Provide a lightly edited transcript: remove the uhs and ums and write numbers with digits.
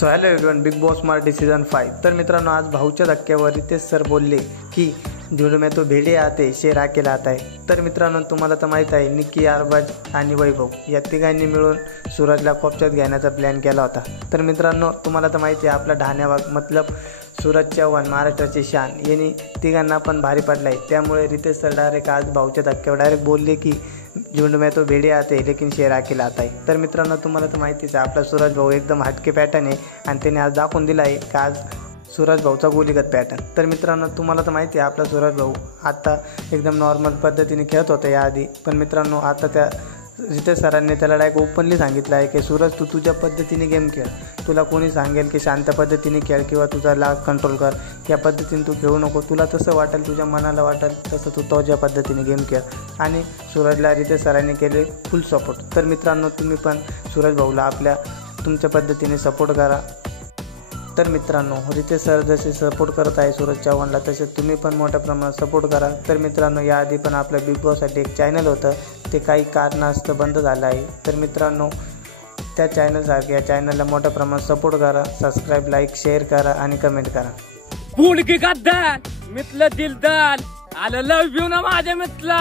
So hello everyone, big boss Marathi season 5। तर मित्रांनो, आज भाऊच्या धक्क्यावर रितेश सर बोलले की झुंड में तो भेड़े आते शेर अकेला आता है। तर मित्रांनो, तुम्हाला तर माहीत आहे निक्की, अरबाज आणि वैभव या तिघांनी मिळून सूरजला कोपच्यात घेण्याचा प्लॅन केला होता। तर मित्रांनो, तुम्हाला तर माहिती आहे आपला ढाण्यावाग मतलब सूरज चव्हाण, महाराष्ट्राचे शान यांनी तिघांना पण भारी पडलाय। त्यामुळे रितेश सर डायरेक्ट आज भाऊच्या धक्क्यावर डायरेक्ट बोलले की झुंड में तो भेड़े आते लेकिन शेर अकेला आता है। तर मित्रांनो, तुम्हाला तर माहितीच आहे आपला सूरज भाऊ एकदम हटके पॅटर्न आहे आणि त्याने आज दाखवून दिला आहे की आज सूरज भाऊचा गोलीगत पॅटर्न। तर मित्रांनो, तुम्हाला तर माहिती आहे आपला सूरज भाऊ आता एकदम नॉर्मल पद्धतीने खेळत होता याआधी, पण मित्रांनो आता त्या रितेश सरांनी त्याला डायरेक्ट ओपनली सांगितलं आहे की सूरज तू तुझ्या पद्धतीने गेम खेळ, तुला कोणी सांगेल की शांत पद्धतीने खेळ किंवा तुझा लाग कंट्रोल कर, या पद्धतीने तू खेळू नको, तुला तसं वाटेल, तुझ्या मनाला वाटेल तसं तू तुझ्या पद्धतीने गेम खेळ। आणि सूरजला रितेश सरांनी केले फुल सपोर्ट। तर मित्रांनो, तुम्ही पण सूरज भाऊला आपल्या तुमच्या पद्धतीने सपोर्ट करा। तर मित्रांनो, रितेश सर जसे सपोर्ट करत आहे सूरज चव्हाणला, तसेच तुम्ही पण मोठ्या प्रमाणात सपोर्ट करा। तर मित्रांनो, याआधी पण आपल्या बिग बॉससाठी एक चॅनल होतं, ते काही कारणास्तव बंद झालं आहे। तर मित्रांनो, त्या चॅनलसारखं या चॅनलला मोठ्या प्रमाणात सपोर्ट करा, सबस्क्राईब, लाईक, शेअर करा आणि कमेंट करा। पुलकी गद्दार मितलं दिलदार आलं लव यू ना माझ्या मितला।